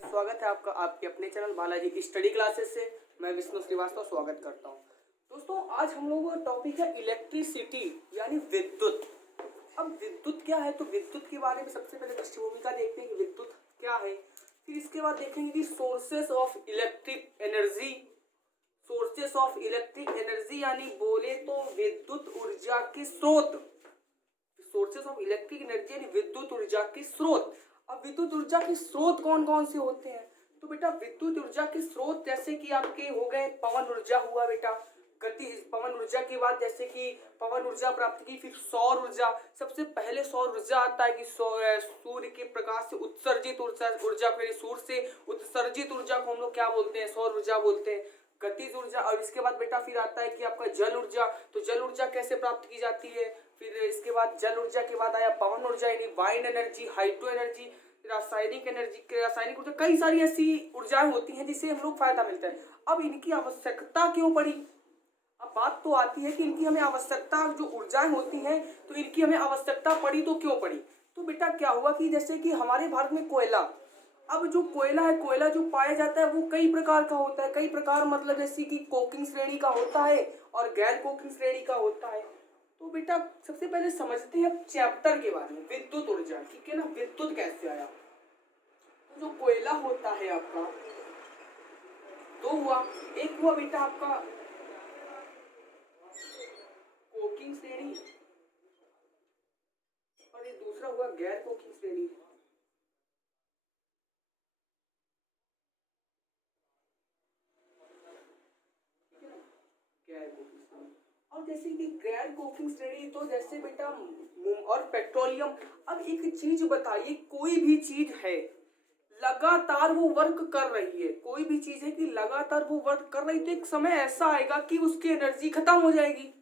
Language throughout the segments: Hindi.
स्वागत है आपका आपके अपने चैनल बालाजी स्टडी क्लासेस से। मैं विष्णु श्रीवास्तव स्वागत करता हूं। दोस्तों, आज हम लोगों का टॉपिक है इलेक्ट्रिसिटी यानी विद्युत। अब विद्युत क्या है, तो विद्युत के बारे में सबसे पहले पृष्ठभूमि का देखते हैं कि विद्युत क्या है। फिर इसके बाद देखेंगे कि sources of electric energy. Sources of electric energy यानी बोले तो विद्युत ऊर्जा के स्रोत। सोर्सेस ऑफ इलेक्ट्रिक एनर्जी यानी विद्युत ऊर्जा के स्रोत। अब विद्युत ऊर्जा के स्रोत कौन कौन से होते हैं, तो बेटा विद्युत ऊर्जा के स्रोत जैसे कि आपके हो गए पवन ऊर्जा हुआ बेटा, गति पवन ऊर्जा के बाद जैसे कि पवन ऊर्जा प्राप्त की, फिर सौर ऊर्जा। सबसे पहले सौर ऊर्जा आता है कि सूर्य के प्रकाश से उत्सर्जित ऊर्जा फिर सूर्य से उत्सर्जित ऊर्जा को हम लोग क्या बोलते हैं, सौर ऊर्जा बोलते हैं, गतिज ऊर्जा। और इसके बाद बेटा फिर आता है कि आपका जल ऊर्जा। तो जल ऊर्जा कैसे प्राप्त की जाती है, फिर इसके बाद जल ऊर्जा के बाद आया पवन ऊर्जा यानी वाइंड एनर्जी, हाइड्रो एनर्जी, रासायनिक एनर्जी, रासायनिक ऊर्जा। कई सारी ऐसी ऊर्जाएं होती हैं जिससे हम लोग फायदा मिलता है। अब इनकी आवश्यकता क्यों पड़ी, अब बात तो आती है कि इनकी हमें आवश्यकता, जो ऊर्जाएं होती हैं तो इनकी हमें आवश्यकता पड़ी तो क्यों पड़ी। तो बेटा क्या हुआ कि जैसे कि हमारे भारत में कोयला, अब जो कोयला है, कोयला जो पाया जाता है वो कई प्रकार का होता है। कई प्रकार मतलब जैसे कि कोकिंग श्रेणी का होता है और गैर कोकिंग श्रेणी का होता है। तो बेटा सबसे पहले समझते हैं चैप्टर के बारे में, विद्युत ऊर्जा, ठीक है ना। विद्युत कैसे आया, तो जो कोयला होता है आपका, दो हुआ, एक हुआ बेटा आपका कोकिंग श्रेणी और ये दूसरा हुआ गैर कोकिंग श्रेणी। गैर कोकिंग श्रेणी, और जैसे कि गैर कोकिंग श्रेणी तो जैसे बेटा और पेट्रोलियम। अब एक चीज बताइए, कोई भी चीज है लगातार वो वर्क कर रही है, कोई भी चीज है कि लगातार वो वर्क कर रही है, तो एक समय ऐसा आएगा कि उसकी एनर्जी खत्म हो जाएगी।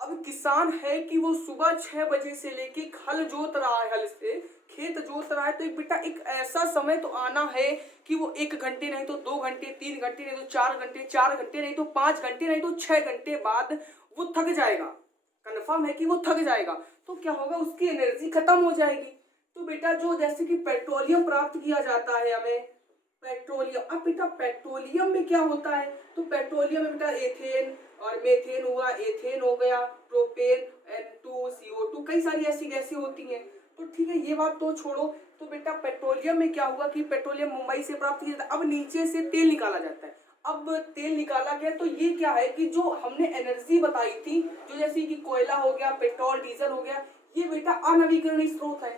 अब किसान है कि वो सुबह 6 बजे से लेके हल जोत रहा है, हल से खेत जोत रहा है, तो एक बेटा एक ऐसा समय तो आना है कि वो 1 घंटे नहीं तो 2 घंटे, 3 घंटे नहीं तो 4 घंटे, 4 घंटे नहीं तो 5 घंटे नहीं तो 6 घंटे बाद वो थक जाएगा। कन्फर्म है कि वो थक जाएगा, तो क्या होगा, उसकी एनर्जी खत्म हो जाएगी। तो बेटा जो जैसे कि पेट्रोलियम प्राप्त किया जाता है हमें, पेट्रोलियम। अब बेटा पेट्रोलियम में क्या होता है, तो पेट्रोलियम में बेटा एथेन और मेथेन हुआ, एथेन हो गया, प्रोपेन, N2, CO2, कई सारी ऐसी गैसें होती हैं। तो ठीक है, ये बात तो छोड़ो। तो बेटा पेट्रोलियम में क्या हुआ कि पेट्रोलियम मुंबई से प्राप्त किया जाता है। अब नीचे से तेल निकाला जाता है। अब तेल निकाला गया तो ये क्या है कि जो हमने एनर्जी बताई थी, जो जैसे कि कोयला हो गया, पेट्रोल डीजल हो गया, ये बेटा अनवीकरणीय स्रोत है।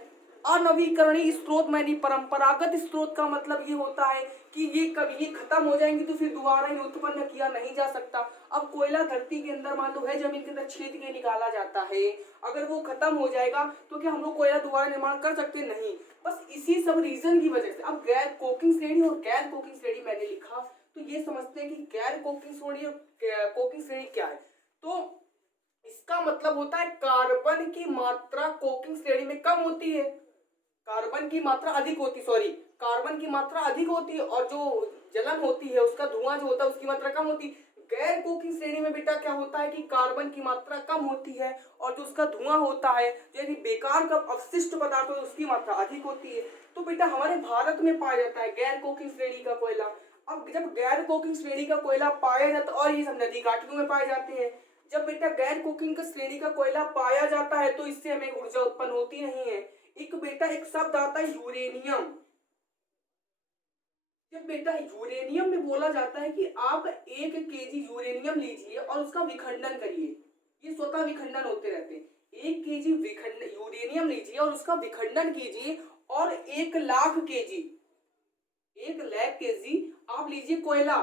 अनवीकरणीय स्रोत यानी परंपरागत स्रोत का मतलब ये होता है कि ये कभी ये खत्म हो जाएंगे तो फिर दोबारा ही उत्पन्न किया नहीं जा सकता। अब कोयला धरती के अंदर मान लो है, जमीन के अंदर छेद के निकाला जाता है, अगर वो खत्म हो जाएगा तो क्या हम लोग कोयला दोबारा निर्माण कर सकते, नहीं। बस इसी सब रीजन की वजह से। अब गैर कोकिंग श्रेणी और गैर कोकिंग श्रेणी मैंने लिखा, तो ये समझते हैं कि गैर कोकिंग श्रेणी और कोकिंग श्रेणी क्या है। तो इसका मतलब होता है कार्बन की मात्रा कोकिंग श्रेणी में कम होती है, कार्बन की मात्रा अधिक होती, सॉरी, कार्बन की मात्रा अधिक होती है और जो जलन होती है, उसका धुआं जो होता है उसकी मात्रा कम होती है। गैर कोकिंग श्रेणी में बेटा क्या होता है कि कार्बन की मात्रा कम होती है और जो उसका धुआं होता है, यानी बेकार का अवशिष्ट पदार्थ है, उसकी मात्रा अधिक होती है। तो बेटा हमारे भारत में पाया जाता है गैर कोकिंग श्रेणी का कोयला। अब जब गैर कोकिंग श्रेणी का कोयला पाया जाता है, और ये सब नदी घाटियों में पाए जाते हैं, जब बेटा गैर कोकिंग श्रेणी का कोयला पाया जाता है तो इससे हमें ऊर्जा उत्पन्न होती नहीं है। एक बेटा एक शब्द आता है यूरेनियम। जब बेटा यूरेनियम में बोला जाता है कि आप 1 केजी यूरेनियम लीजिए और उसका विखंडन करिए, ये स्वतः विखंडन होते रहते हैं। 1 केजी यूरेनियम लीजिए और उसका विखंडन कीजिए और 1 लाख केजी आप लीजिए कोयला,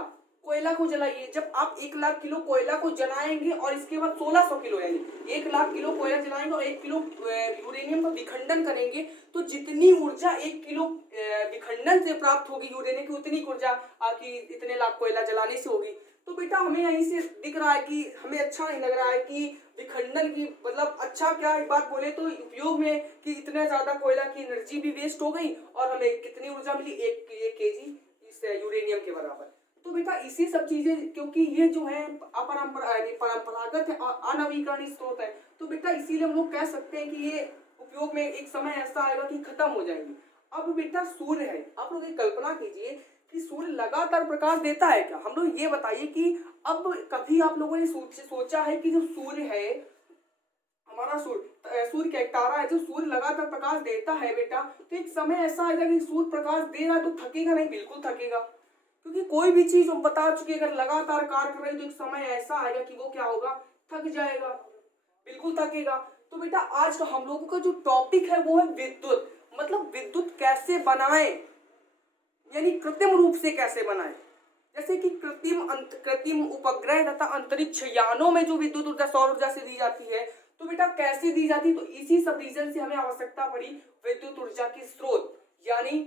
कोयला को जलाइए। जब आप 1 लाख किलो कोयला को जलाएंगे और इसके बाद 1600 किलो, यानी 1 लाख किलो कोयला जलाएंगे और 1 किलो यूरेनियम का विखंडन करेंगे, तो जितनी ऊर्जा 1 किलो विखंडन से प्राप्त होगी यूरेनियम की, उतनी ऊर्जा आपकी इतने लाख कोयला जलाने से होगी। तो बेटा हमें यहीं से दिख रहा है कि हमें अच्छा नहीं लग रहा है कि विखंडन की मतलब अच्छा क्या, एक बात बोले तो उपयोग में कि इतना ज्यादा कोयला की एनर्जी भी वेस्ट हो गई और हमें कितनी ऊर्जा मिली, 1 केजी इस यूरेनियम के बराबर। तो बेटा इसी सब चीजें, क्योंकि ये जो है परंपरागत है और अनवीकरणीय स्रोत है, तो बेटा इसीलिए हम लोग कह सकते हैं कि ये उपयोग में एक समय ऐसा आएगा कि खत्म हो जाएंगे। अब बेटा सूर्य है, आप लोग लोग एक कल्पना कीजिए कि सूर्य लगातार प्रकाश देता है क्या? हम लोग ये बताइए कि अब कभी आप लोगों ने सोचा है कि जो सूर्य है, हमारा सूर्य क्या एक तारा है, जो सूर्य लगातार प्रकाश देता है बेटा, तो एक समय ऐसा आएगा कि सूर्य प्रकाश दे रहा है तो थकेगा नहीं? बिल्कुल थकेगा, क्योंकि कोई भी चीज हम बता चुके अगर लगातार कार्य कर रही तो एक समय ऐसा आएगा कि वो क्या होगा, थक जाएगा, बिल्कुल थकेगा। तो बेटा आज का हम लोगों का जो टॉपिक है वो है विद्युत, मतलब विद्युत कैसे बनाएं, यानी कृत्रिम रूप से कैसे बनाएं। जैसे कि कृत्रिम उपग्रह तथा अंतरिक्ष यानों में जो विद्युत ऊर्जा सौर ऊर्जा से दी जाती है, तो बेटा कैसे दी जाती है, तो इसी सब रीजन से हमें आवश्यकता पड़ी विद्युत ऊर्जा की स्रोत, यानी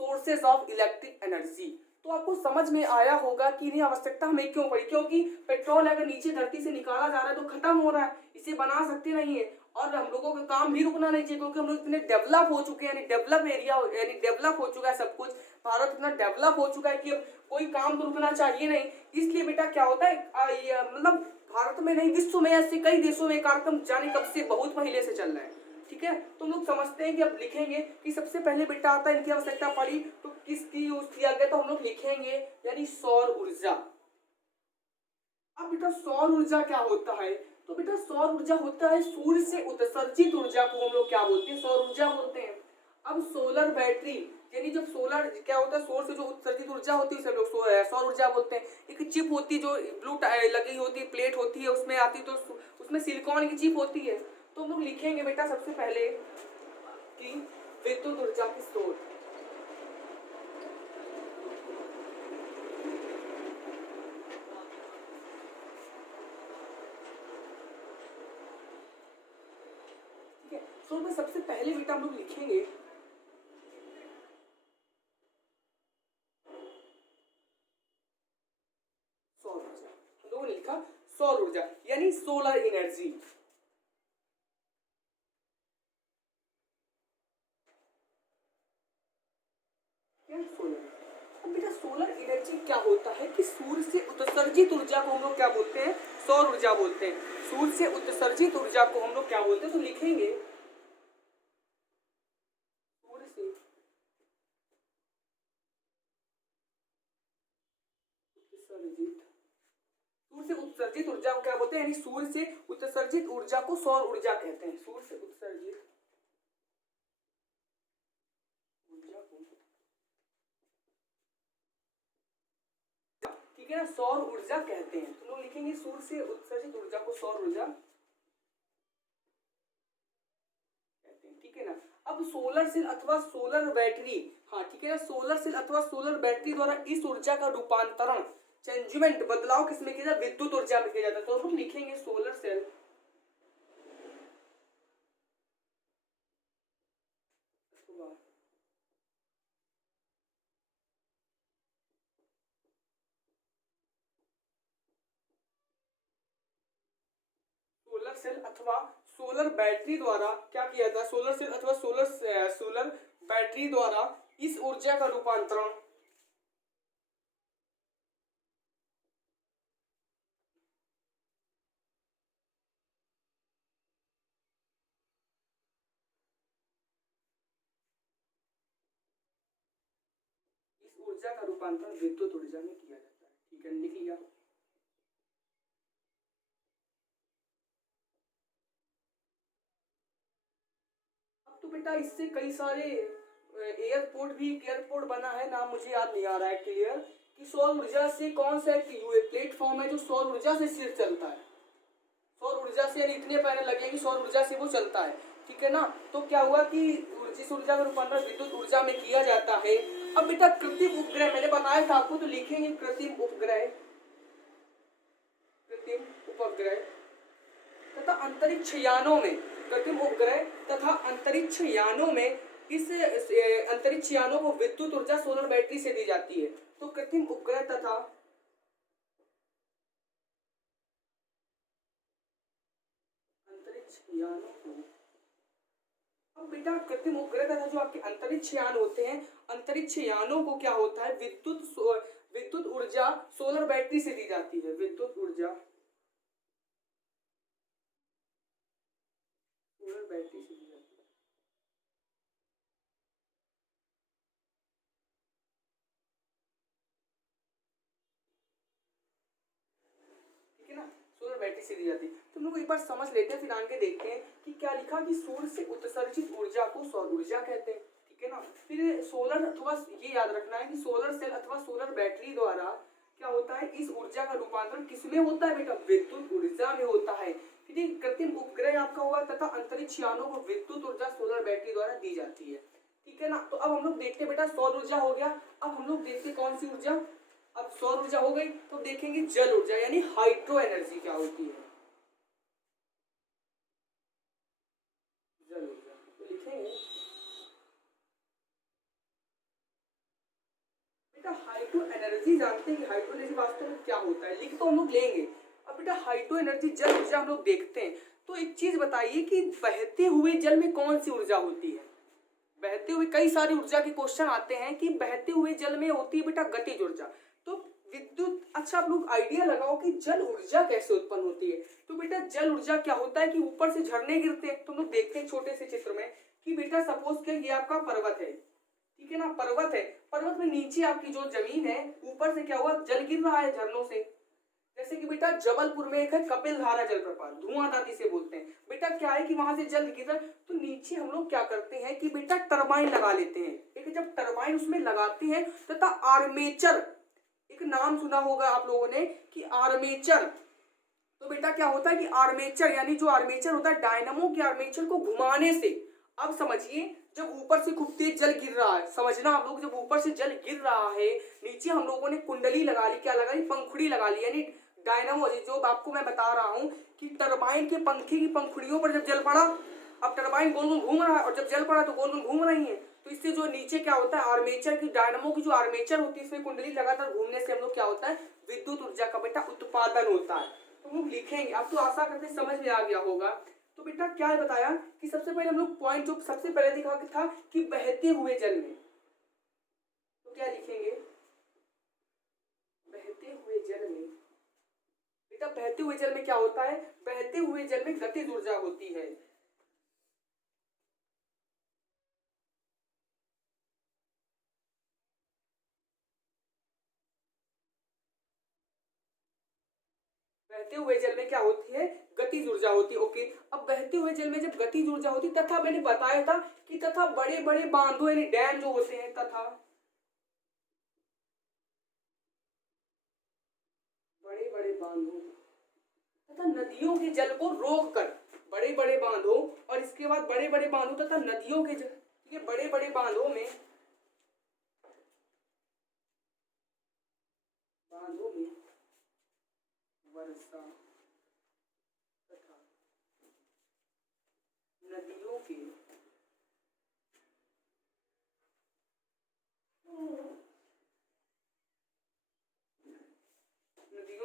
सोर्सेज ऑफ इलेक्ट्रिक एनर्जी। तो आपको समझ में आया होगा कि इन्हें आवश्यकता हमें क्यों पड़ी, क्योंकि पेट्रोल अगर नीचे धरती से निकाला जा रहा है तो खत्म हो रहा है, इसे बना सकते नहीं है, और हम लोगों का काम भी रुकना नहीं चाहिए, क्योंकि हम लोग इतने डेवलप हो चुके हैं, यानी डेवलप एरिया यानी डेवलप हो चुका है सब कुछ, भारत इतना डेवलप हो चुका है कि अब कोई काम तो रुकना चाहिए नहीं। इसलिए बेटा क्या होता है, मतलब भारत में नहीं विश्व में ऐसे कई देशों में कार्यक्रम जाने कब से बहुत पहले से चल रहा है, ठीक है। तो लोग समझते हैं कि अब लिखेंगे कि सबसे पहले बेटा आता है इनकी आवश्यकता पड़ी तो किसकी यूज किया गया, तो हम लोग लिखेंगे यानी सौर ऊर्जा। अब बेटा सौर ऊर्जा क्या होता है, तो बेटा सौर ऊर्जा होता है सूर्य से उत्सर्जित ऊर्जा को हम लोग क्या बोलते हैं, सौर ऊर्जा बोलते हैं। अब सोलर बैटरी, यानी जब सोलर क्या होता है, सौर से जो उत्सर्जित ऊर्जा होती है उसे लोग सौर ऊर्जा बोलते हैं। एक चिप होती है जो ब्लू लगी होती है, प्लेट होती है उसमें आती, तो उसमें सिलिकॉन की चिप होती है। तो हम लोग लिखेंगे बेटा सबसे पहले कि विद्युत ऊर्जा की स्रोत, ठीक है। तो में सबसे पहले बेटा हम लोग लिखेंगे सौर ऊर्जा, हम लोगों ने लिखा सौर ऊर्जा यानी सोलर एनर्जी। अब बेटा सोलर एनर्जी क्या होता है कि सूर्य से उत्सर्जित ऊर्जा को हम लोग क्या बोलते हैं, सौर ऊर्जा बोलते हैं। सूर्य से उत्सर्जित ऊर्जा को हम लोग क्या बोलते हैं, तो लिखेंगे सूर्य से उत्सर्जित, सूर्य से उत्सर्जित ऊर्जा को क्या बोलते हैं, यानी सूर्य से उत्सर्जित ऊर्जा को सौर ऊर्जा कहते हैं। सूर्य से उत्सर्जित ऊर्जा को, ठीक है ना, सौर ऊर्जा कहते हैं। तो लोग लिखेंगे सूर्य से उत्सर्जित ऊर्जा को सौर ऊर्जा कहते हैं, ठीक है ना। अब सोलर सेल अथवा सोलर बैटरी, हाँ ठीक है ना, सोलर सेल अथवा सोलर बैटरी द्वारा इस ऊर्जा का रूपांतरण, चेंजमेंट, बदलाव किसमें किया जाता है, विद्युत ऊर्जा में किया जाता है। तो हम लिखेंगे सोलर सेल सोलर सेल अथवा सोलर बैटरी द्वारा क्या किया जाता है, सोलर सेल अथवा सोलर बैटरी द्वारा इस ऊर्जा का रूपांतरण, इस ऊर्जा का रूपांतरण विद्युत ऊर्जा में किया जाता है, ठीक है, लिख लिया। अब तो बेटा इससे कई सारे एयरपोर्ट बना है, नाम मुझे याद नहीं आ रहा है क्लियर, कि सौर ऊर्जा से कौन सा एक प्लेटफॉर्म है जो सौर ऊर्जा से सिर्फ चलता है, सौर ऊर्जा से, यानी इतने पैनल लगे कि सौर ऊर्जा से वो चलता है, ठीक है ना। तो क्या हुआ कि जिस ऊर्जा का रूपांतरण विद्युत ऊर्जा में किया जाता है। अब बेटा कृत्रिम उपग्रह मैंने बताया था आपको, तो लिखेंगे कृत्रिम उपग्रह, कृत्रिम उपग्रह तथा अंतरिक्ष यानों में, कृत्रिम उपग्रह तथा अंतरिक्ष यानों में इस अंतरिक्ष यानों को विद्युत ऊर्जा सोलर बैटरी से दी जाती है। तो कृत्रिम उपग्रह तथा अंतरिक्ष यानों को, अब बेटा कृत्रिम उपग्रह तथा जो आपके अंतरिक्ष यान होते हैं, अंतरिक्ष यानों को क्या होता है, विद्युत ऊर्जा सोलर बैटरी से दी जाती है, विद्युत ऊर्जा सोलर बैटरी से दी जाती है। बैटरी से दी जाती है। तो हम लोग एक बार समझ लेते हैं, फिर आगे देखते हैं कि क्या लिखा कि सूर्य से उत्सर्जित ऊर्जा को सौर ऊर्जा कहते हैं। ठीक है ना। फिर सोलर अथवा ये याद रखना है कि सोलर सेल अथवा सोलर बैटरी द्वारा क्या होता है, इस ऊर्जा का रूपांतरण किसमें होता है बेटा, विद्युत ऊर्जा में होता है। फिर कृत्रिम उपग्रह आपका हुआ तथा अंतरिक्ष यानों को विद्युत ऊर्जा सोलर बैटरी द्वारा दी जाती है। ठीक है ना। तो अब हम लोग देखते हैं बेटा, सौर ऊर्जा हो गया। अब हम लोग देखते हैं कौन सी ऊर्जा, अब सौर ऊर्जा हो गई तो देखेंगे जल ऊर्जा यानी हाइड्रो एनर्जी क्या होती है। जल ऊर्जा तो लिखेंगे बेटा हाइड्रो एनर्जी, जानते हैं कि हाइड्रो एनर्जी वास्तव में क्या होता है, लिख तो हम लोग लेंगे। अब बेटा हाइड्रो एनर्जी जल ऊर्जा हम लोग देखते हैं। तो एक चीज बताइए कि बहते हुए जल में कौन सी ऊर्जा होती है। बहते हुए कई सारी ऊर्जा के क्वेश्चन आते हैं कि बहते हुए जल में होती है बेटा गतिज ऊर्जा। तो विद्युत, अच्छा आप लोग आइडिया लगाओ कि जल ऊर्जा कैसे उत्पन्न होती है। तो बेटा जल ऊर्जा क्या होता है कि ऊपर से झरने गिरते हैं। तुम लोग देखते हैं छोटे से चित्र में कि बेटा सपोज के ये आपका पर्वत है, ठीक है ना, पर्वत है, पर्वत में नीचे आपकी जो जमीन है ऊपर से क्या हुआ, जल गिर रहा है झरनों से। जैसे कि बेटा जबलपुर में एक है कपिल धारा जलप्रपात, धुआंधार से बोलते हैं। बेटा क्या है कि वहां से जल गिर, तो नीचे हम लोग क्या करते हैं कि बेटा टरबाइन लगा लेते हैं। एक जब टरबाइन उसमें लगाते हैं तथा आर्मेचर, एक नाम सुना होगा आप लोगों ने कि आर्मेचर। तो बेटा क्या होता है कि आर्मेचर यानी जो आर्मेचर होता है डायनामो के आर्मेचर को घुमाने से, अब समझिए जब ऊपर से खूब तेज जल गिर रहा है, समझना आप लोग, जब ऊपर से जल गिर रहा है नीचे हम लोगों ने कुंडली लगा ली, क्या लगा ली, पंखुड़ी लगा ली, यानी डायनामो, जो आपको मैं बता रहा हूं कि टरबाइन के पंखे की पंखुड़ियों पर जब जल पड़ा, अब टरबाइन गोल गोल घूम रहा है और जब जल पड़ा तो गोल गोल घूम रही है, तो इससे जो नीचे क्या होता है आर्मेचर की, डायनामो की जो आर्मेचर होती है इसमें कुंडली लगातार घूमने से हम लोग क्या होता है, विद्युत ऊर्जा का बेटा उत्पादन होता है। तो हम लोग लिखेंगे, अब तो आशा करते समझ में आ गया होगा। तो बेटा क्या है बताया कि सबसे पहले हम लोग पॉइंट जो सबसे पहले दिखा था कि बहते हुए जल में, तो क्या लिखेंगे, बहते हुए जल में, बेटा बहते हुए जल में क्या होता है, बहते हुए जल में गतिज ऊर्जा होती है। बहते हुए जल में क्या होती है, गतिज ऊर्जा होती है। ओके, अब बहते हुए जल में जब गतिज ऊर्जा होती तथा मैंने बताया था कि तथा बड़े बड़े बांधों यानी डैम जो होते हैं, तथा बड़े बड़े बांधों तथा नदियों के जल को रोक कर, बड़े बड़े बांधों और इसके बाद बड़े बड़े बांधों तथा नदियों के जल, ठीक है, बड़े बड़े बांधों में वर्षा तथा नदियों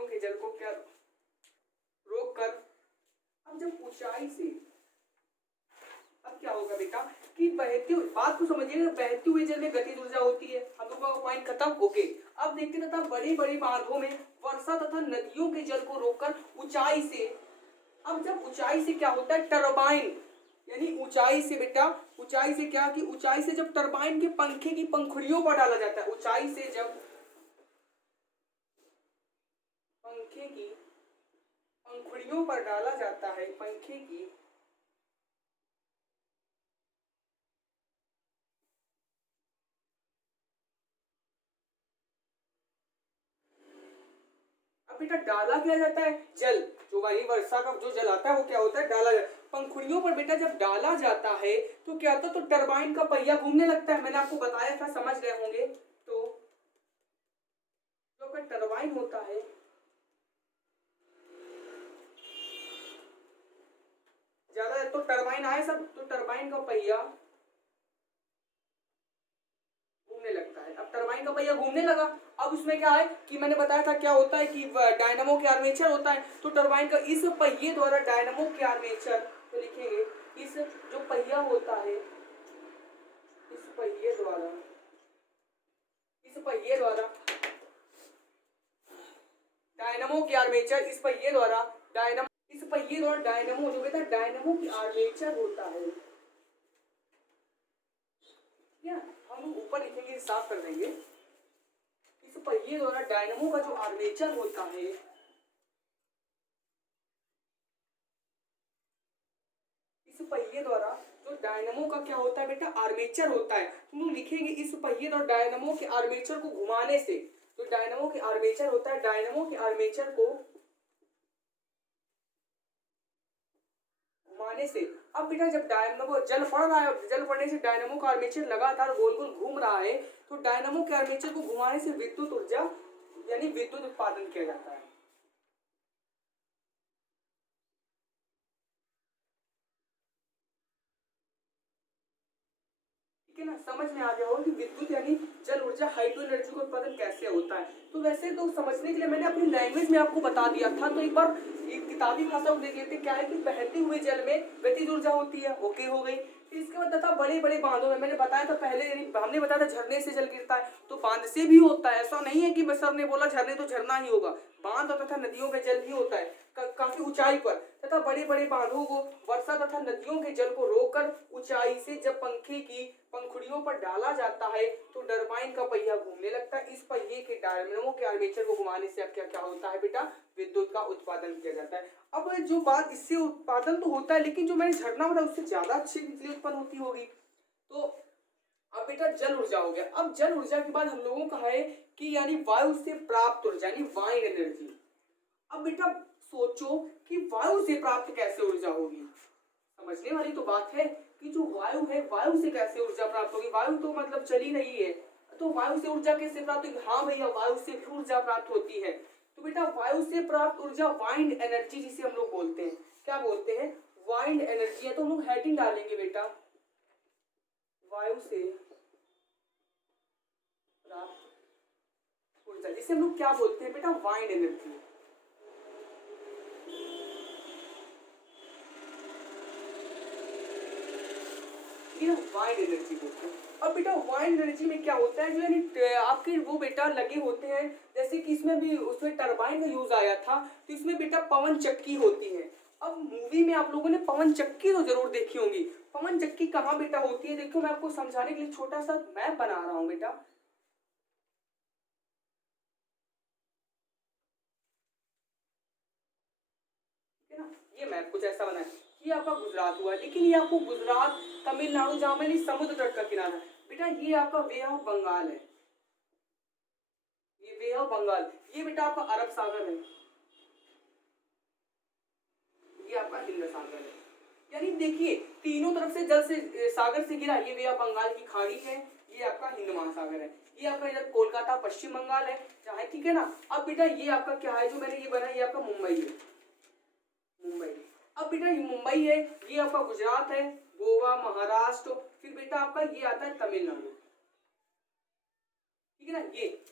के जल को क्या रोक कर, अब जब ऊंचाई से, अब क्या होगा बेटा कि बहते हुए, बात को समझिएगा, बहते हुए जल में गतिज ऊर्जा होती है, हम लोग का पॉइंट खत्म। ओके, अब देखते तथा बड़े बड़े बांधों में वर्षा तथा नदियों के जल को रोककर ऊंचाई से, अब जब ऊंचाई से क्या होता है, टरबाइन यानी ऊंचाई से बेटा, ऊंचाई से क्या कि ऊंचाई से जब टरबाइन के पंखे की पंखुड़ियों पर डाला जाता है, ऊंचाई से जब पंखे की पंखुड़ियों पर डाला जाता है, पंखे की, अब बेटा डाला क्या जाता है, जल, जो वही वर्षा का जो जल आता है वो क्या होता है, डाला जाता है पंखुड़ियों पर। बेटा जब डाला जाता है तो क्या होता है, तो टरबाइन का पहिया घूमने लगता है, मैंने आपको बताया था, समझ गए होंगे। तो जो टरबाइन होता है, ज्यादा तो टरबाइन आए सब, तो टरबाइन का पहिया घूमने लगता है। अब टरबाइन का पहिया घूमने लगा, अब उसमें क्या है कि मैंने बताया था क्या होता है कि डायनामो के आर्मेचर होता है, तो टरबाइन का इस पहिए द्वारा, डायनामो के आर्मेचर, तो लिखेंगे इस जो पहिया होता है, इस पहिए द्वारा, इस पहिए द्वारा डायनामो के आर्मेचर, इस पहिए द्वारा डायनामो, इस पहिए द्वारा डायनामो, जो कहता है डायनामो की आर्मेचर होता है, क्या हम ऊपर लिखेंगे, साफ कर देंगे, इस पहिए द्वारा डायनामो का जो आर्मेचर होता है, इस पहिए द्वारा जो डायनमो का क्या होता है बेटा, आर्मेचर होता है। तुम लोग लिखेंगे इस पहिए और डायनमो के आर्मेचर को घुमाने से, जो डायनमो के आर्मेचर होता है, डायनमो के आर्मेचर को घुमाने से। अब बेटा जब डायनमो जल पड़ रहा है, जल पड़ने से डायनमो का आर्मेचर लगातार गोल गोल घूम रहा है, तो डायनमो के आर्मेचर को घुमाने से विद्युत ऊर्जा यानी विद्युत उत्पादन किया जाता है। ठीक है ना, समझ में आ गया होगा कि विद्युत यानी जल ऊर्जा, हाइड्रो एनर्जी का उत्पादन कैसे होता है। तो वैसे तो समझने के लिए मैंने अपनी लैंग्वेज में आपको बता दिया था, तो एक बार एक किताबी भाषा को देख लेते। क्या है कि बहते हुए जल में गतिज ऊर्जा होती है, ओके हो गई। फिर इसके बाद तथा बड़े बड़े बांधों में, मैंने बताया था पहले, हमने बताया था झरने से जल गिरता है, तो बांध से भी होता है। ऐसा नहीं है कि सर ने बोला झरने तो झरना ही होगा, बांध तथा नदियों में जल ही होता है काफी ऊंचाई पर, तथा बड़े बड़े बांधों को वर्षा तथा नदियों के जल को रोककर ऊंचाई से जब पंखे की पंखुड़ियों पर डाला जाता है तो टरबाइन का पहिया घूमने लगता है। इस पहिए के डायनमो के आर्मेचर को घुमाने से अब क्या क्या होता है बेटा, विद्युत का उत्पादन किया जाता है। अब जो बात, इससे उत्पादन तो होता है, लेकिन जो मैंने झरना बताया उससे ज्यादा अच्छी बिजली उत्पन्न होती होगी। तो अब बेटा जल ऊर्जा हो गया। अब जल ऊर्जा के बाद हम लोगों का है कि यानी वायु से प्राप्त ऊर्जा यानी वाइन एनर्जी। अब बेटा सोचो कि वायु से प्राप्त कैसे ऊर्जा होगी, समझने वाली तो बात है कि जो वायु है, वायु से कैसे ऊर्जा प्राप्त होगी। वायु तो मतलब चली रही है, तो वायु से ऊर्जा कैसे प्राप्त होगी। हाँ भैया, वायु से भी ऊर्जा प्राप्त होती है। तो बेटा वायु से प्राप्त ऊर्जा वाइंड एनर्जी जिसे हम लोग बोलते हैं, क्या बोलते हैं, वाइंड एनर्जी है। तो हम लोग हेडिंग डालेंगे बेटा, वायु से प्राप्त ऊर्जा जिसे हम लोग क्या बोलते हैं बेटा, वाइंड एनर्जी। वाइंड एनर्जी बोलते हैं। अब बेटा वाइंड एनर्जी में क्या होता है, जो यानी आपके वो बेटा लगे होते हैं, जैसे कि इसमें भी उसमें टरबाइन का यूज आया था, तो इसमें बेटा पवन चक्की होती है। अब मूवी में आप लोगों ने पवन चक्की तो जरूर देखी होंगी। पवन चक्की कहाँ बेटा होती है, देखो मैं आपको समझाने के लिए छोटा सा मैप बना रहा हूँ बेटा। ठीक है ना, ये मैप कुछ ऐसा बना है, ये आपका गुजरात हुआ, लेकिन ये आपको गुजरात, तमिलनाडु जहां में समुद्र तट का किनारा बेटा, ये आपका वे ऑफ बंगाल है, ये वे ऑफ बंगाल, ये बेटा आपका अरब सागर है, ये आपका हिंद सागर है। यानी देखिए तीनों तरफ से जल से सागर से घिरा, ये वे ऑफ बंगाल की खाड़ी है, ये आपका हिंद महासागर है, ये आपका इधर कोलकाता पश्चिम बंगाल है जहाँ, ठीक है ना। अब बेटा ये आपका क्या है, जो मैंने ये बनाया, ये आपका मुंबई है, मुंबई। अब बेटा ये मुंबई है, ये आपका गुजरात है, गोवा, महाराष्ट्र, फिर बेटा आपका ये आता है तमिलनाडु। ठीक है ना,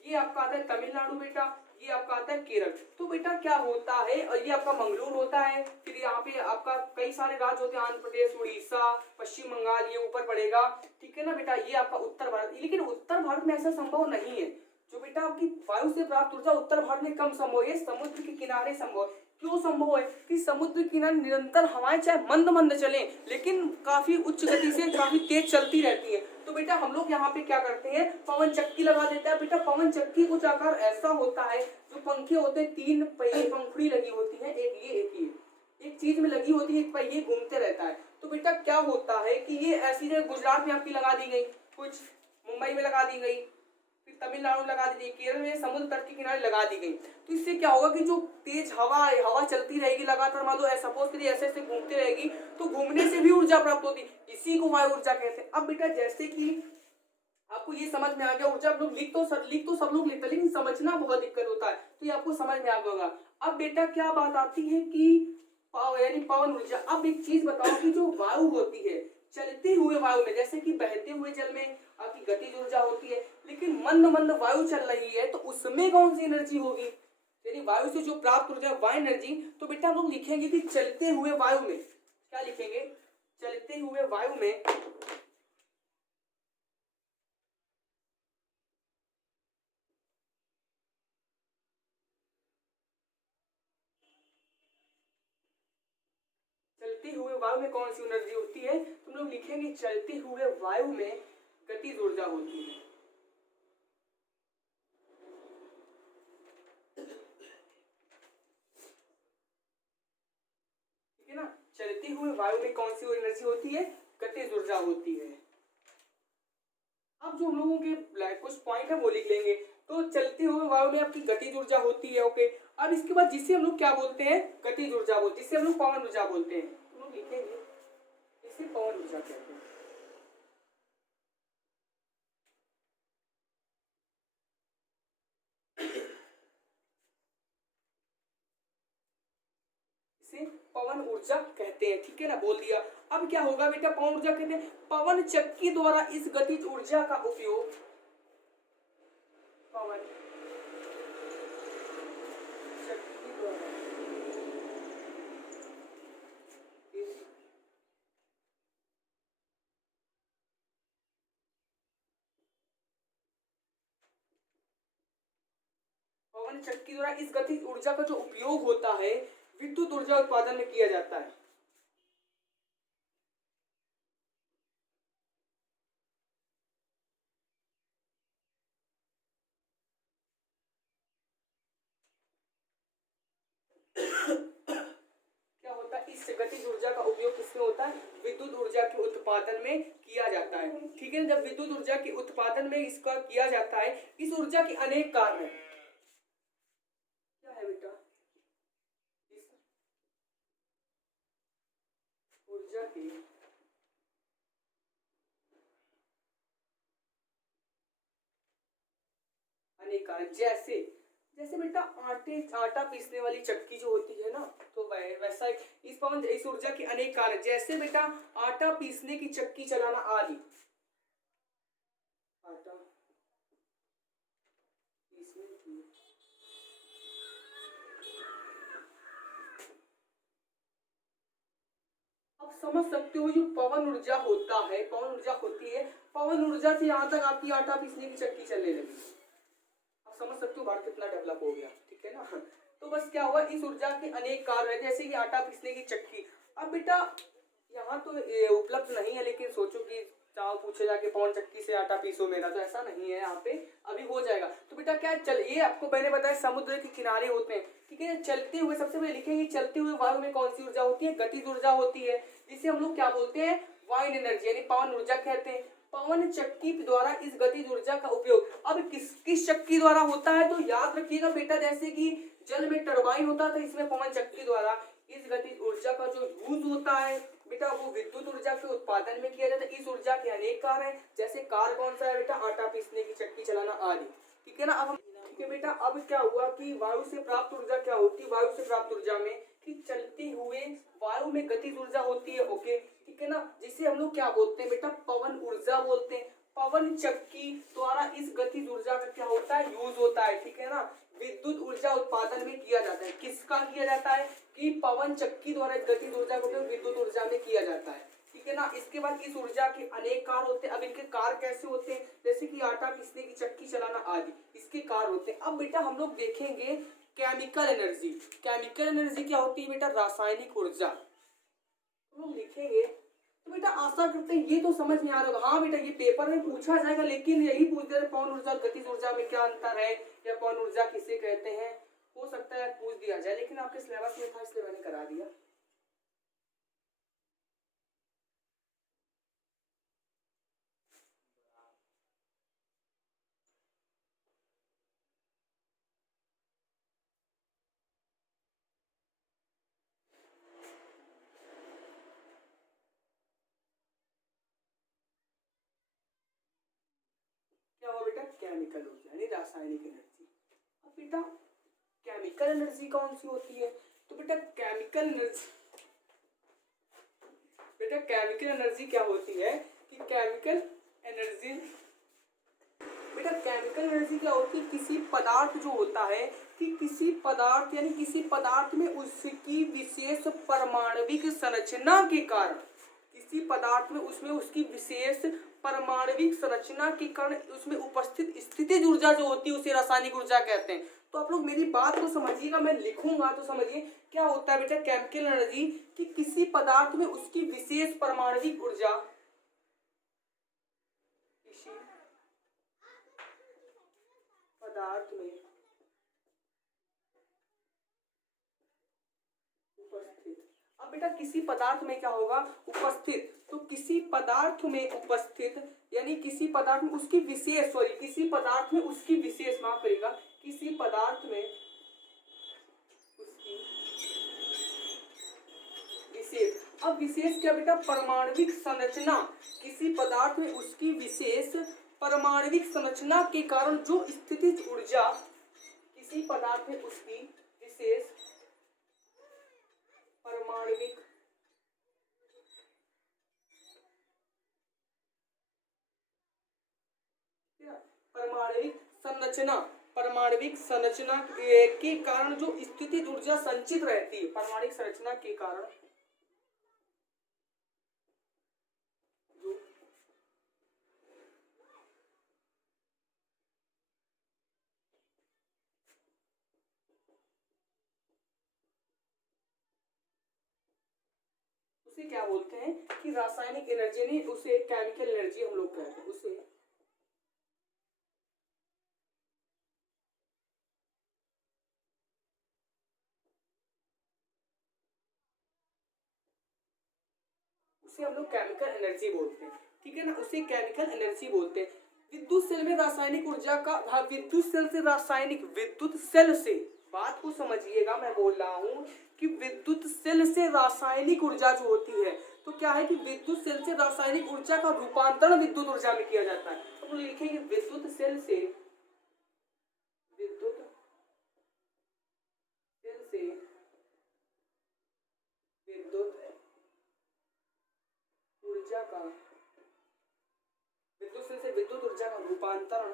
ये आपका आता है तमिलनाडु बेटा, ये आपका आता है केरल। तो बेटा क्या होता है, और ये आपका मंगलुरु होता है, फिर यहाँ पे आपका कई सारे राज्य होते हैं, आंध्र प्रदेश, उड़ीसा, पश्चिम बंगाल, ये ऊपर पड़ेगा। ठीक है ना बेटा, ये आपका उत्तर भारत, लेकिन उत्तर भारत में ऐसा संभव नहीं है। जो बेटा आपकी वायु से प्राप्त ऊर्जा उत्तर भारत में कम संभव है, समुद्र के किनारे संभव है। क्यों संभव है कि समुद्र किनारे निरंतर हवाएं चाहे मंद मंद चले, लेकिन काफी उच्च गति से काफी तेज चलती रहती है। तो बेटा हम लोग यहाँ पे क्या करते हैं, पवन चक्की लगा देते हैं। बेटा पवन चक्की कुछ आकार ऐसा होता है, जो पंखे होते हैं, तीन पहिए पंखुड़ी लगी होती है, एक ये एक ये, एक चीज में लगी होती है, एक पहिए घूमते रहता है। तो बेटा क्या होता है कि ये ऐसी जगह गुजरात में आपकी लगा दी गई, कुछ मुंबई में लगा दी गई, फिर तमिलनाडु लगा दी गई, केरल में समुद्र तट के किनारे लगा दी गई। तो इससे क्या होगा कि जो तेज हवा चलती रहेगी लगातार, मान लो सपोज करिए ऐसे ऐसे घूमती रहेगी, तो घूमने से भी ऊर्जा प्राप्त होती, इसी को वायु ऊर्जा कहते हैं। अब बेटा जैसे कि आपको ये समझ में आ गया, ऊर्जा आप लोग लिख तो सब लोग लिखते हैं, लेकिन समझना बहुत दिक्कत होता है, तो ये आपको समझ में आ गया होगा। अब बेटा क्या बात आती है कि यानी पवन ऊर्जा। अब एक चीज बताओ कि जो वायु होती है, चलते हुए वायु में, जैसे कि बहते हुए जल में आपकी गतिज ऊर्जा होती है, लेकिन मंद मंद वायु चल रही है, तो उसमें कौन सी एनर्जी होगी, यानी वायु से जो प्राप्त ऊर्जा वायु एनर्जी। तो बेटा हम लोग लिखेंगे कि चलते हुए वायु में, क्या लिखेंगे, चलते हुए वायु में चलते हुए वायु में कौन सी एनर्जी होती है, तुम लोग लिखेंगे चलते हुए वायु में गतिज ऊर्जा होती है। ठीक है ना, चलती हुए वायु में कौन सी एनर्जी होती है, गतिज ऊर्जा होती है। अब जो हम लोगों के कुछ पॉइंट है वो लिख लेंगे। तो चलते हुए वायु में आपकी गतिज ऊर्जा होती है, ओके। अब इसके बाद जिसे हम लोग क्या बोलते हैं, गतिज ऊर्जा बोलते हैं, जिसे हम लोग पवन ऊर्जा बोलते हैं, हम लोग लिखेंगे इसे पवन ऊर्जा कहते हैं। इसे पवन ऊर्जा कहते हैं, ठीक है ना, बोल दिया। अब क्या होगा बेटा, पवन ऊर्जा कहते हैं पवन चक्की द्वारा इस गतिज ऊर्जा का उपयोग, पवन चक्की द्वारा इस पवन चक्की द्वारा इस गतिज ऊर्जा का जो उपयोग होता है विद्युत ऊर्जा उत्पादन में किया जाता है। क्या होता है, इस गतिज ऊर्जा का उपयोग किसमें होता है, विद्युत ऊर्जा के उत्पादन में किया जाता है, ठीक है। जब विद्युत ऊर्जा के उत्पादन में इसका किया जाता है, इस ऊर्जा के अनेक कार्य हैं। क्या है बेटा, इस ऊर्जा के अनेक कार्य, जैसे जैसे बेटा आटा पीसने वाली चक्की जो होती है ना, तो वैसा इस ऊर्जा के अनेक कार्य, जैसे बेटा आटा पीसने की चक्की चलाना आदि, आटा पीसने की अब समझ सकते हो, जो पवन ऊर्जा होता है, पवन ऊर्जा होती है, पवन ऊर्जा से यहाँ तक आपकी आटा पीसने की चक्की चलने लगी। आप समझ सकते हो भारत कितना डेवलप हो गया, ठीक है ना। तो बस क्या हुआ, इस ऊर्जा के अनेक कार्य है, जैसे कि आटा पीसने की चक्की। अब बेटा यहाँ तो उपलब्ध नहीं है, लेकिन सोचो कि चाहो पूछे जाके पवन चक्की से आटा पीसो मेरा, तो ऐसा नहीं है यहाँ पे, अभी हो जाएगा। तो बेटा क्या चल, ये आपको मैंने बताया समुद्र के किनारे होते हैं, ठीक है। चलते हुए सबसे पहले लिखेंगे, चलते हुए वायु में कौन सी ऊर्जा होती है, गतिज ऊर्जा होती है, जिसे हम लोग क्या बोलते हैं, वाइन एनर्जी यानी पवन ऊर्जा कहते हैं। पवन चक्की द्वारा इस गतिज ऊर्जा का उपयोग अब किस चक्की द्वारा होता है, तो याद रखिएगा बेटा, जैसे कि जल में टरबाइन होता था, इसमें पवन चक्की द्वारा इस गतिज ऊर्जा का जो यूज होता है बेटा, वो विद्युत ऊर्जा के उत्पादन में किया जाता है। इस ऊर्जा के अनेक कार्य हैं, जैसे कार्य कौन सा है बेटा, आटा पीसने की चक्की चलाना आदि, ठीक है ना। अब ठीक है बेटा, अब क्या हुआ कि वायु से प्राप्त ऊर्जा क्या होती है, वायु से प्राप्त ऊर्जा में कि चलते हुए वायु में गतिज ऊर्जा होती है, ओके, ठीक है ना, जिसे हम लोग क्या बोलते हैं बेटा, पवन ऊर्जा बोलते हैं। पवन चक्की द्वारा इस गतिज ऊर्जा का क्या होता है, यूज होता है, ठीक है ना, विद्युत ऊर्जा उत्पादन में किया जाता है। किसका किया जाता है, कि पवन चक्की द्वारा गतिज ऊर्जा का उपयोग विद्युत ऊर्जा में किया जाता है, ठीक है ना। इसके बाद इस ऊर्जा के अनेक कार्य होते हैं। अब इनके कार्य कैसे होते हैं, जैसे कि आटा पीसने की चक्की चलाना आदि, इसके कार्य होते हैं। अब बेटा हम लोग देखेंगे केमिकल एनर्जी। केमिकल एनर्जी क्या होती है बेटा, रासायनिक ऊर्जा, हम लोग लिखेंगे। तो बेटा आशा करते हैं ये तो समझ में आ रहा होगा। हाँ बेटा ये पेपर में पूछा जाएगा, लेकिन यही पूछ दे पवन ऊर्जा और गतिज ऊर्जा में क्या अंतर है, या पवन ऊर्जा किसे कहते हैं, हो सकता है पूछ दिया जाए, लेकिन आपके सिलेबस में था इसलिए मैंने करा दिया। क्या हुआ बेटा, केमिकल ऊर्जा यानी रासायनिक एनर्जी। अब बेटा केमिकल एनर्जी कौन सी होती है, तो बेटा केमिकल एनर्जी, बेटा केमिकल एनर्जी क्या होती है कि केमिकल एनर्जी, बेटा केमिकल एनर्जी क्या होती है, किसी पदार्थ जो होता है कि किसी पदार्थ यानी किसी पदार्थ में उसकी विशेष परमाणविक संरचना के कारण, किसी पदार्थ में उसमें उसकी विशेष परमाणविक संरचना के कारण उसमें उपस्थित स्थितिज ऊर्जा जो होती है उसे रासायनिक ऊर्जा कहते हैं। तो आप लोग मेरी बात को समझिएगा, मैं लिखूंगा तो समझिए क्या होता है बेटा केमिकल एनर्जी, कि किसी पदार्थ में उसकी विशेष परमाणविक ऊर्जा, किसी पदार्थ में उपस्थित, अब बेटा किसी पदार्थ में क्या होगा, उपस्थित, तो किसी पदार्थ में उपस्थित यानी किसी पदार्थ में उसकी विशेष, सॉरी किसी पदार्थ में उसकी विशेष, माफ करिएगा, किसी पदार्थ में उसकी विशेष। अब विशेष क्या बेटा, परमाणविक संरचना, किसी पदार्थ में उसकी विशेष परमाणविक संरचना के कारण जो स्थितिज ऊर्जा, किसी पदार्थ में उसकी विशेष परमाणविक परमाणविक संरचना के कारण जो स्थितिज ऊर्जा संचित रहती है, परमाणविक संरचना के कारण जो उसे क्या बोलते हैं कि रासायनिक एनर्जी, नहीं उसे केमिकल एनर्जी हम लोग कहते हैं, उसे हम लोग केमिकल एनर्जी बोलते हैं, ठीक है ना, उसे केमिकल एनर्जी बोलते हैं। विद्युत सेल में रासायनिक ऊर्जा का भाग, विद्युत सेल से रासायनिक, विद्युत सेल से, बात को समझिएगा, मैं बोल रहा हूं कि विद्युत सेल से रासायनिक ऊर्जा जो होती है, तो क्या है कि विद्युत सेल से रासायनिक ऊर्जा का रूपांतरण विद्युत ऊर्जा में किया जाता है। तो लिखेंगे विद्युत सेल से, विद्युत सेल से विद्युत ऊर्जा का, विद्युत सेल से विद्युत ऊर्जा का रूपांतरण,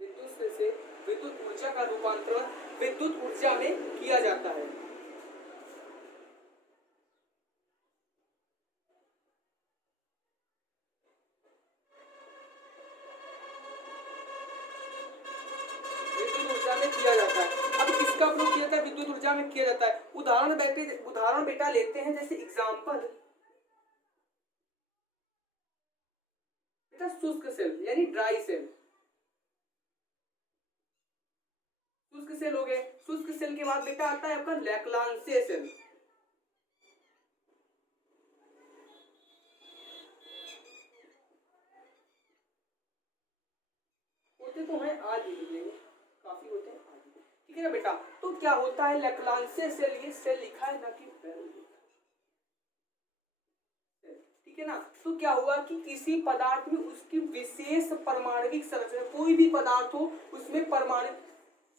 विद्युत सेल से विद्युत ऊर्जा का रूपांतरण विद्युत ऊर्जा में किया जाता है। विद्युत ऊर्जा में किया जाता है। अब किसका प्रयोग किया जाता है, विद्युत ऊर्जा में किया जाता है। उदाहरण बेटा लेते हैं, जैसे एग्जांपल बेटा शुष्क सेल यानी ड्राई सेल, शुष्क सेल हो गए। शुष्क सेल के बाद बेटा आता है आपका लैक्लांसे सेल, होते तो हैं आज भी, काफी होते हैं आज भी, ठीक है ना बेटा। तो क्या होता है लैक्लांसे सेल, ये सेल लिखा है ना कि बेल, ठीक है ना। तो क्या हुआ कि किसी पदार्थ में उसकी विशेष परमाणविक संरचना, कोई भी पदार्थ हो उसमें परमाणु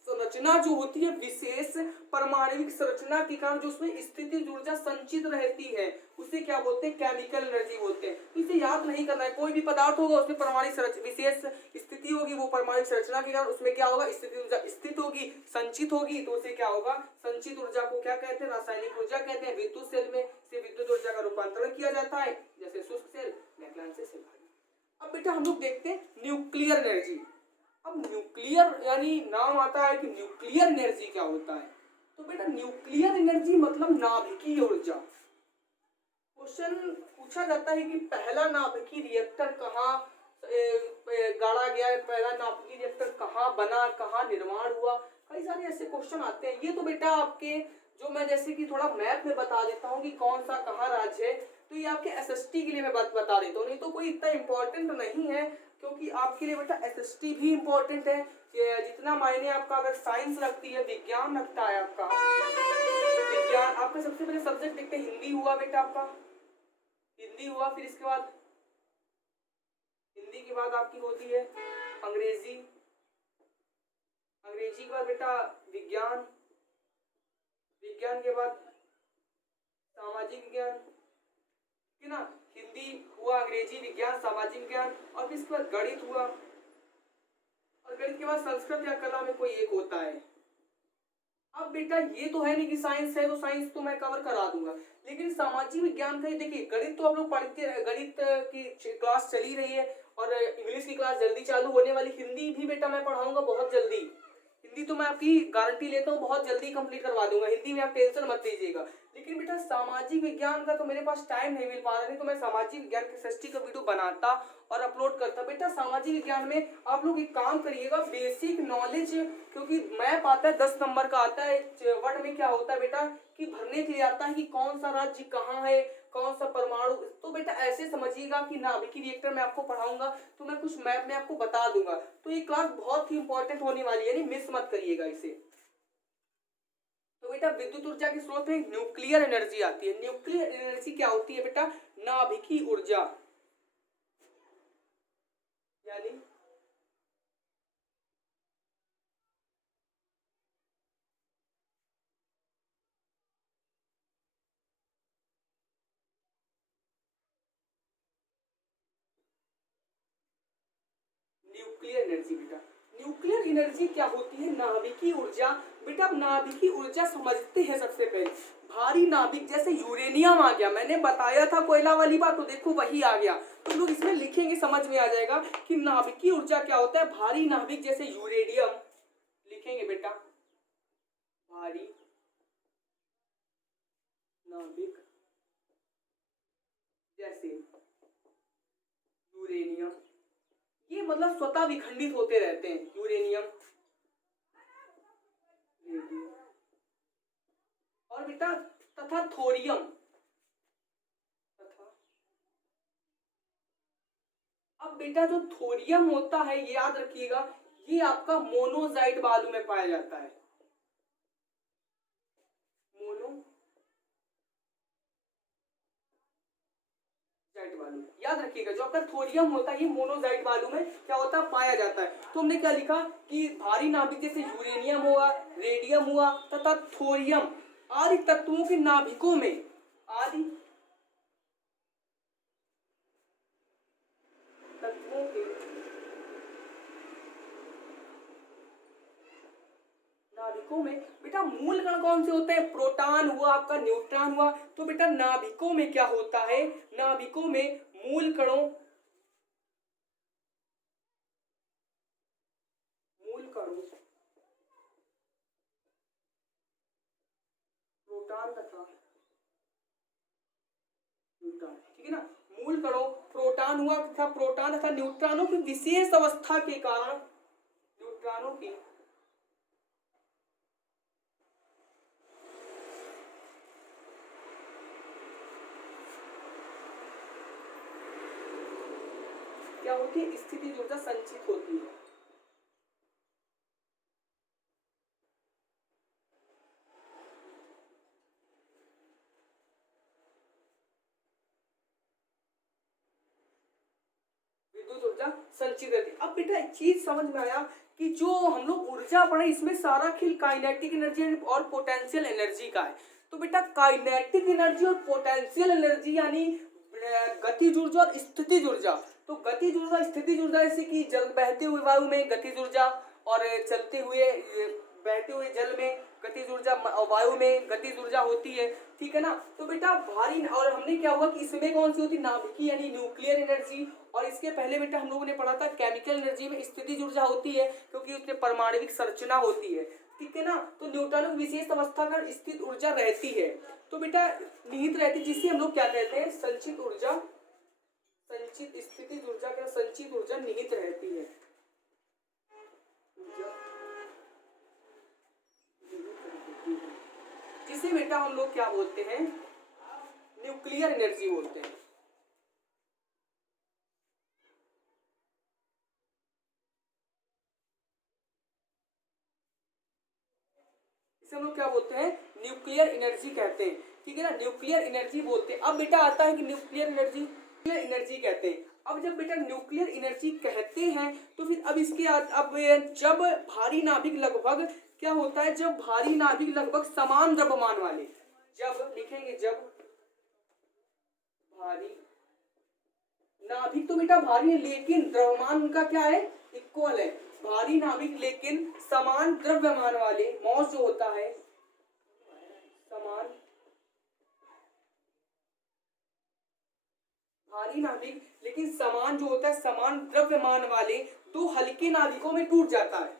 संरचना जो होती है, विशेष परमाणविक संरचना के कारण जो उसमें स्थितिज ऊर्जा संचित रहती है, उसे क्या बोलते हैं, केमिकल एनर्जी बोलते हैं। तो इसे याद नहीं करना है, कोई भी पदार्थ होगा उसमें परमाणु विशेष स्थिति होगी, वो परमाणु संरचना के कारण उसमें क्या होगा, स्थितिज ऊर्जा स्थित होगी, संचित होगी, तो उसे क्या होगा, संचित ऊर्जा को क्या कहते हैं, रासायनिक ऊर्जा कहते हैं। विद्युत सेल में से विद्युत ऊर्जा का रूपांतरण किया जाता है, जैसे शुष्क सेल, लैक्लांसे सेल। अब बेटा हम लोग देखते हैं न्यूक्लियर एनर्जी। अब न्यूक्लियर यानी नाम आता है कि न्यूक्लियर एनर्जी क्या होता है, तो बेटा न्यूक्लियर एनर्जी मतलब नाभिकीय ऊर्जा। क्वेश्चन पूछा जाता है कि पहला नाभिकीय रिएक्टर कहाँ गाड़ा गया है, पहला नाभिकीय रिएक्टर कहाँ बना, कहाँ निर्माण हुआ, कई सारे ऐसे क्वेश्चन आते हैं। ये तो बेटा आपके जो मैं जैसे कि थोड़ा मैप में बता देता हूँ कि कौन सा कहाँ राज्य है, तो ये आपके एसएसटी के लिए मैं बता देता हूँ, नहीं तो कोई इतना इंपॉर्टेंट नहीं है, क्योंकि आपके लिए बेटा एसएसटी भी इंपॉर्टेंट है। जितना मायने आपका अगर साइंस रखती है, विज्ञान रखता है आपका, विज्ञान आपका सबसे पहले सब्जेक्ट देखते हैं, हिंदी हुआ बेटा आपका, हिंदी हुआ, फिर इसके बाद हिंदी के बाद आपकी होती है अंग्रेजी, अंग्रेजी के बाद बेटा विज्ञान, विज्ञान के बाद सामाजिक विज्ञान, ठीक है ना, हिंदी हुआ, अंग्रेजी, विज्ञान, सामाजिक विज्ञान, और फिर इसके बाद गणित हुआ, और गणित के बाद संस्कृत या कला में कोई एक होता है। अब बेटा ये तो है नहीं कि साइंस है तो साइंस तो मैं कवर करा दूंगा, लेकिन सामाजिक विज्ञान का देखिए, गणित तो आप लोग पढ़ते हैं, गणित की क्लास चली रही है, और इंग्लिश की क्लास जल्दी चालू होने वाली, हिंदी भी बेटा मैं पढ़ाऊंगा बहुत जल्दी, हिंदी तो मैं आपकी गारंटी लेता हूँ बहुत जल्दी कंप्लीट करवा दूंगा, हिंदी में आप टेंशन मत लीजिएगा। लेकिन बेटा सामाजिक विज्ञान का तो मेरे पास टाइम नहीं मिल पा रहा, नहीं तो मैं सामाजिक विज्ञान के षष्ठी का वीडियो बनाता और अपलोड करता। बेटा सामाजिक विज्ञान में आप लोग एक काम करिएगा, बेसिक नॉलेज, क्योंकि मैप आता है 10 नंबर का आता है, वर्ड में क्या होता है बेटा कि भरने के लिए आता है कि कौन सा राज्य कहाँ है, कौन सा परमाणु। तो बेटा ऐसे समझिएगा कि नाभिकीय रिएक्टर में आपको पढ़ाऊंगा तो मैं कुछ मैप में आपको बता दूंगा। तो ये क्लास बहुत ही इंपॉर्टेंट होने वाली है, नहीं मिस मत करिएगा इसे। तो बेटा विद्युत ऊर्जा के स्रोत में न्यूक्लियर एनर्जी आती है। न्यूक्लियर एनर्जी क्या होती है बेटा? नाभिकीय ऊर्जा, यानी न्यूक्लियर एनर्जी। बेटा न्यूक्लियर एनर्जी क्या होती है? नाभिकीय ऊर्जा। बेटा अब नाभिकीय ऊर्जा समझते हैं सबसे पहले। भारी नाभिक जैसे यूरेनियम आ गया, मैंने बताया था कोयला वाली बात, तो देखो वही आ गया। तो लोग इसमें लिखेंगे समझ में आ जाएगा कि नाभिकीय ऊर्जा क्या होता है। भारी नाभिक जैसे यूरेनियम लिखेंगे बेटा, भारी नाभिक जैसे यूरेनियम, ये मतलब स्वतः विखंडित होते रहते हैं। यूरेनियम, रेडियम और बेटा तथा थोरियम, तथा अब बेटा जो थोरियम होता है ये याद रखिएगा, ये आपका मोनोजाइट बालू में पाया जाता है। मोनोजाइट बालू याद रखिएगा, जो आपका थोरियम होता है ये मोनोजाइट बालू में क्या होता है? पाया जाता है। तो हमने क्या लिखा कि भारी नाभिक जैसे यूरेनियम हुआ, रेडियम हुआ तथा थोरियम आदि तत्वों के नाभिकों में, आदि तत्वों के नाभिकों में बेटा मूल कण कौन से होते हैं? प्रोटॉन हुआ, आपका न्यूट्रॉन हुआ। तो बेटा नाभिकों में क्या होता है? नाभिकों में मूल कणों, मूल कणों प्रोटॉन तथा न्यूट्रॉन, ठीक है ना। मूल कणों प्रोटॉन हुआ तथा प्रोटॉन तथा न्यूट्रॉनों की विशेष अवस्था के कारण, न्यूट्रॉनों की क्या होती है? स्थितिज ऊर्जा संचित होती है। विद्युत ऊर्जा संचित रहती है। अब बेटा एक चीज समझ में आया कि जो हम लोग ऊर्जा पढ़े इसमें सारा खेल काइनेटिक एनर्जी और पोटेंशियल एनर्जी का है। तो बेटा काइनेटिक एनर्जी और पोटेंशियल एनर्जी यानी गतिज ऊर्जा और स्थितिज ऊर्जा। तो गतिज ऊर्जा स्थितिज ऊर्जा जैसे कि जल बहते हुए वायु में गतिज ऊर्जा, और चलते हुए बहते हुए जल में गतिज ऊर्जा, वायु में गतिज ऊर्जा होती है, ठीक है ना। तो बेटा भारी, और हमने क्या हुआ कि इसमें कौन सी होती है? नाभिकीय यानी न्यूक्लियर एनर्जी। और इसके पहले बेटा हम लोगों ने पढ़ा था केमिकल एनर्जी में स्थितिज ऊर्जा होती है, क्योंकि उसमें परमाणविक संरचना होती है, ठीक है ना। तो न्यूट्रॉनों की विशेष अवस्था का स्थित ऊर्जा रहती है, तो बेटा निहित रहती है, जिसे हम लोग क्या कहते हैं? संचित ऊर्जा। संचित स्थितिज ऊर्जा क्या? संचित ऊर्जा निहित रहती है। जिसे बेटा हम लोग क्या बोलते हैं? न्यूक्लियर एनर्जी बोलते हैं। इसे हम लोग क्या बोलते हैं? न्यूक्लियर एनर्जी कहते हैं, ठीक है ना। न्यूक्लियर एनर्जी बोलते हैं। अब बेटा आता है कि न्यूक्लियर एनर्जी कहते हैं। अब जब बेटा न्यूक्लियर एनर्जी कहते हैं तो फिर अब इसके अब जब भारी नाभिक लगभग क्या होता है? जब भारी नाभिक लगभग समान द्रव्यमान वाले, जब लिखेंगे जब भारी नाभिक, तो बेटा भारी है लेकिन द्रव्यमान उनका क्या है? इक्वल है। भारी नाभिक लेकिन समान द्रव्यमान वाले, मॉस जो होता है समान, भारी नाभिक लेकिन समान जो होता है समान द्रव्यमान वाले दो हल्के नाभिकों में टूट जाता है।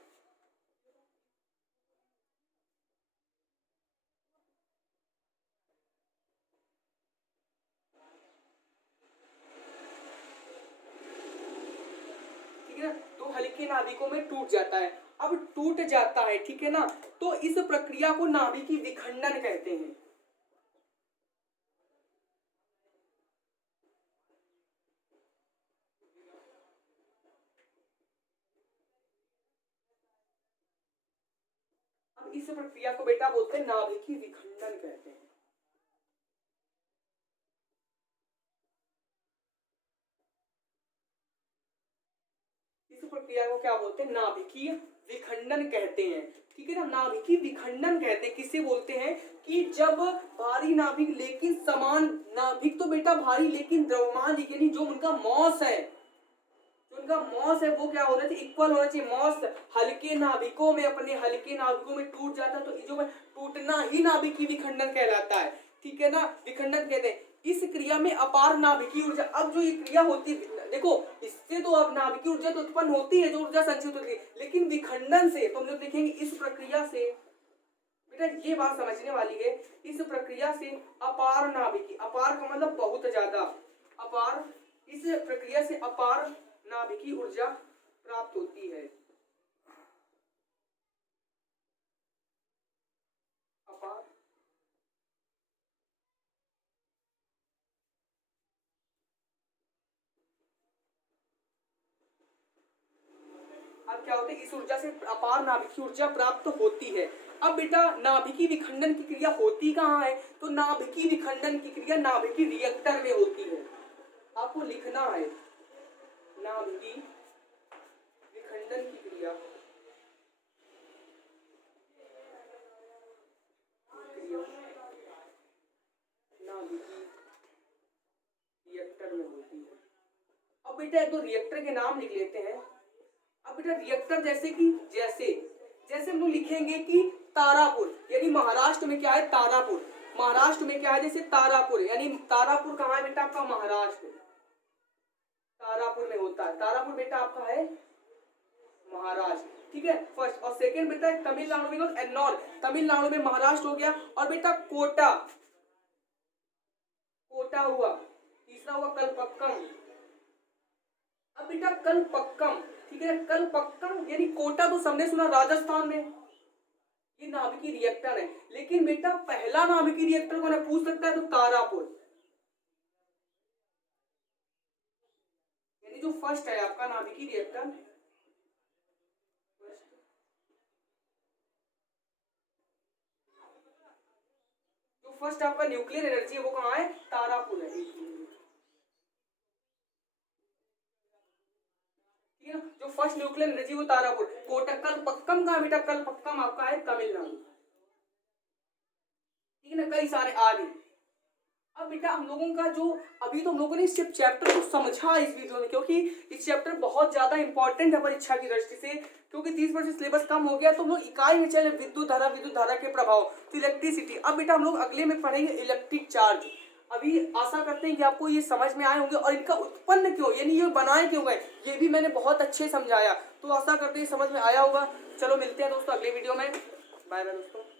हल्के नाभिकों में टूट जाता है। अब टूट जाता है, ठीक है ना, तो इस प्रक्रिया को नाभिकीय विखंडन कहते हैं। अब इस प्रक्रिया को बेटा बोलते हैं नाभिकीय विखंडन कहते हैं। इस प्रक्रिया को क्या बोलते हैं? नाभिकीय विखंडन कहते हैं, ठीक है ना। नाभिकीय विखंडन कहते हैं, किसे बोलते हैं? कि जब भारी नाभिक लेकिन समान नाभिक तो बेटा भारी लेकिन द्रव्यमान यानी जो उनका मॉस है, जो उनका मॉस है वो क्या होना चाहिए? इक्वल होना चाहिए। मॉस हल्के नाभिकों में, अपने हल्के नाभिकों में टूट जाता है तो जो टूटना ही नाभिकीय विखंडन कहलाता है, ठीक है ना। विखंडन कहते हैं। इस क्रिया में अपार नाभिकीय ऊर्जा, अब जो ये क्रिया होती है देखो, इससे तो अब नाभिकीय ऊर्जा तो उत्पन्न होती है, जो ऊर्जा संचित होती है, लेकिन विखंडन से तो हम लोग देखेंगे इस प्रक्रिया से, बेटा ये बात समझने वाली है, इस प्रक्रिया से अपार नाभिकीय, अपार का मतलब बहुत ज्यादा, अपार, इस प्रक्रिया से अपार नाभिकीय ऊर्जा प्राप्त होती है। अपार, अब क्या होता है? इस ऊर्जा से अपार नाभिकीय ऊर्जा प्राप्त होती है। अब बेटा नाभिकीय विखंडन की क्रिया होती कहाँ है? तो नाभिकीय विखंडन की क्रिया नाभिकीय रिएक्टर में होती है। आपको लिखना है नाभिकीय विखंडन की क्रिया, नाभिकीय रिएक्टर में होती है। अब बेटा एक दो रिएक्टर के नाम लिख लेते हैं। अब बेटा रिएक्टर जैसे कि जैसे हम लोग लिखेंगे कि तारापुर, यानी महाराष्ट्र में क्या है? तारापुर। महाराष्ट्र में क्या है? जैसे तारापुर, यानी तारापुर कहाँ है बेटा? आपका महाराष्ट्र, तारापुर में होता है। तारापुर बेटा आपका है महाराष्ट्र, ठीक है, फर्स्ट। और सेकंड बेटा तमिलनाडु में एन्नौर, तमिलनाडु में महाराष्ट्र हो गया। और बेटा कोटा, कोटा हुआ। तीसरा हुआ कलपक्कम। अब बेटा कलपक्कम, ठीक है, कलपक्कम यानी कोटा तो सबने सुना राजस्थान में, ये नाभिकीय रिएक्टर है। लेकिन बेटा पहला नाभिकीय रिएक्टर कौन है पूछ सकता है? तो तारापुर, यानी जो फर्स्ट है आपका नाभिकीय रिएक्टर, जो फर्स्ट आपका न्यूक्लियर एनर्जी है वो कहाँ है? तारापुर है, ठीक है ना। जो फर्स्ट न्यूक्लियर एनर्जी वो तारापुर। कोटा, कलपक्कम का बेटा, कलपक्कम आपका है तमिलनाडु, ठीक है ना। कई सारे आदि। अब बेटा हम लोगों का जो अभी तो हम लोगों ने सिर्फ चैप्टर को समझा इस वीडियो में, क्योंकि इस चैप्टर बहुत ज्यादा इंपॉर्टेंट है परीक्षा की दृष्टि से, क्योंकि 30% सिलेबस कम हो गया तो हम लोग इकाई में चले विद्युत धारा के प्रभाव, तो इलेक्ट्रिसिटी। अब बेटा हम लोग अगले में पढ़ेंगे इलेक्ट्रिक चार्ज। अभी आशा करते हैं कि आपको ये समझ में आए होंगे, और इनका उत्पन्न क्यों, यानी ये बनाए क्यों गए, ये भी मैंने बहुत अच्छे समझाया, तो आशा करते हैं समझ में आया होगा। चलो मिलते हैं दोस्तों अगले वीडियो में। बाय बाय दोस्तों।